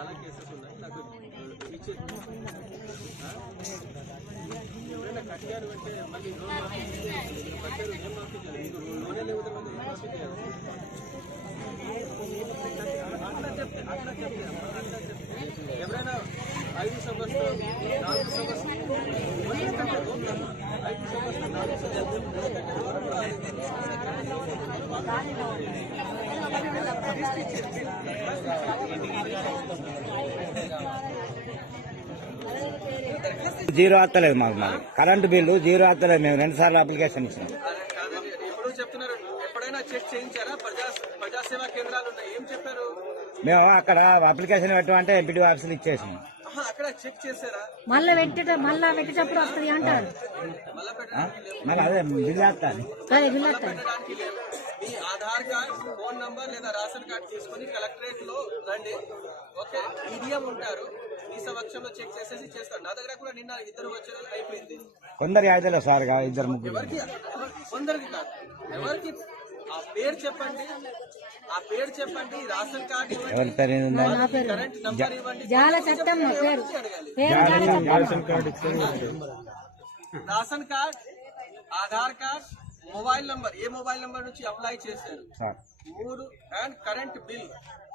చాలా కేసెస్ ఉన్నాయి. నాకు ఇచ్చే ఎవరైనా కట్టారు అంటే మళ్ళీ లోన్ మాఫీ కట్టారు, ఏం మాఫీ చేయాలి? లోనే లేకపోతే మళ్ళీ ఏం మాఫీ చేయాలి? అట్లా చెప్తే ఎవరైనా 5 సంవత్సరం 4 సంవత్సరం 5 సంవత్సరం 4 జీరో వస్తలేదు మాకు. కరెంటు బిల్లు జీరో వస్తలేదు. మేము 2 సార్లు అప్లికేషన్ ఇచ్చినాం. ఎప్పుడు చెప్తున్నారు? ఎప్పుడైనా చెక్ చేయించారా? ప్రజాసేవా కేంద్రాలు ఉన్నాయి, ఏం చెప్పారు? మేము అక్కడ అప్లికేషన్ పెట్టమంటే ఎంపీడీ ఆఫీసులు ఇచ్చేసాం. అక్కడ చెక్ చేశారా? మళ్ళీ పెట్టేటప్పుడు వస్తుంది అంటారు. మళ్ళీ అదే బిల్లు వస్తుంది. పెట్టడానికి లేదు. మీ ఆధార్ కార్డ్, ఫోన్ నంబర్ లేదా రేషన్ కార్డు తీసుకుని కలెక్టరేట్ లో రండి. ఓకే, ఈడిఎం ఉంటారు, ఈ సమక్షంలో చెక్ చేసేసి చేస్తారు. నా దగ్గర కూడా నిన్న 2 వచ్చారు, అయిపోయింది. కొందరు అయితే సార్ 2-3 కొందరికి కాదు, ఎవరికి ఆ పేరు చెప్పండి, ఆ పేరు చెప్పండి, రేషన్ కార్డు ఎవరి పేరు కరెంట్ నంబర్ ఇవ్వండి, ration card, Aadhaar card, mobile number, ఏ మొబైల్ నంబర్ నుంచి అప్లై చేశారు 3, అండ్ కరెంట్ బిల్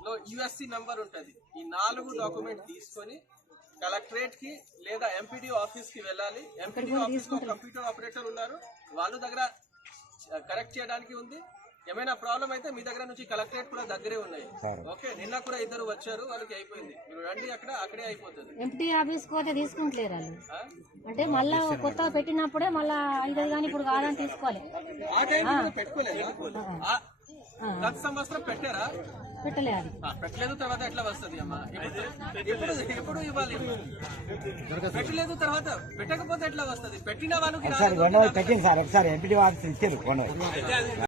లో యుఎస్సి నంబర్ ఉంటది. ఈ 4 డాక్యుమెంట్ తీసుకొని కలెక్టరేట్ కి లేదా ఎంపీడీ ఆఫీస్ కి వెళ్ళాలి. ఎంపీడీ ఆఫీస్ లో కంప్యూటర్ ఆపరేటర్ ఉన్నారు, వాళ్ళ దగ్గర కరెక్ట్ చేయడానికి ఉంది. ఏమైనా ప్రాబ్లం అయితే మీ దగ్గర నుంచి కలెక్టరేట్ కూడా దగ్గరే ఉన్నాయి. ఓకే, నిన్న కూడా 2 వచ్చారు, వాళ్ళకి అయిపోయింది. మీరు రండి, అక్కడే అయిపోతుంది. ఎంపీ ఆఫీస్ పోతే తీసుకుంటలేరు అంటే మళ్ళా కొత్తగా పెట్టినప్పుడే మళ్ళా అయితే కానీ ఇప్పుడు కాదని తీసుకోవాలి. ఆ టైం పెట్టుకోలేదు. గత సంవత్సరం పెట్టారా? పెట్టలేదు. పెట్టలేదు, తర్వాత ఎట్లా వస్తుంది అమ్మా? ఎప్పుడు ఇవ్వాలి? పెట్టలేదు, తర్వాత పెట్టకపోతే ఎట్లా వస్తుంది? పెట్టిన వాళ్ళకి పెట్టింది సార్. ఒకసారి ఎంపీడీ ఆఫీసులు ఇచ్చారు.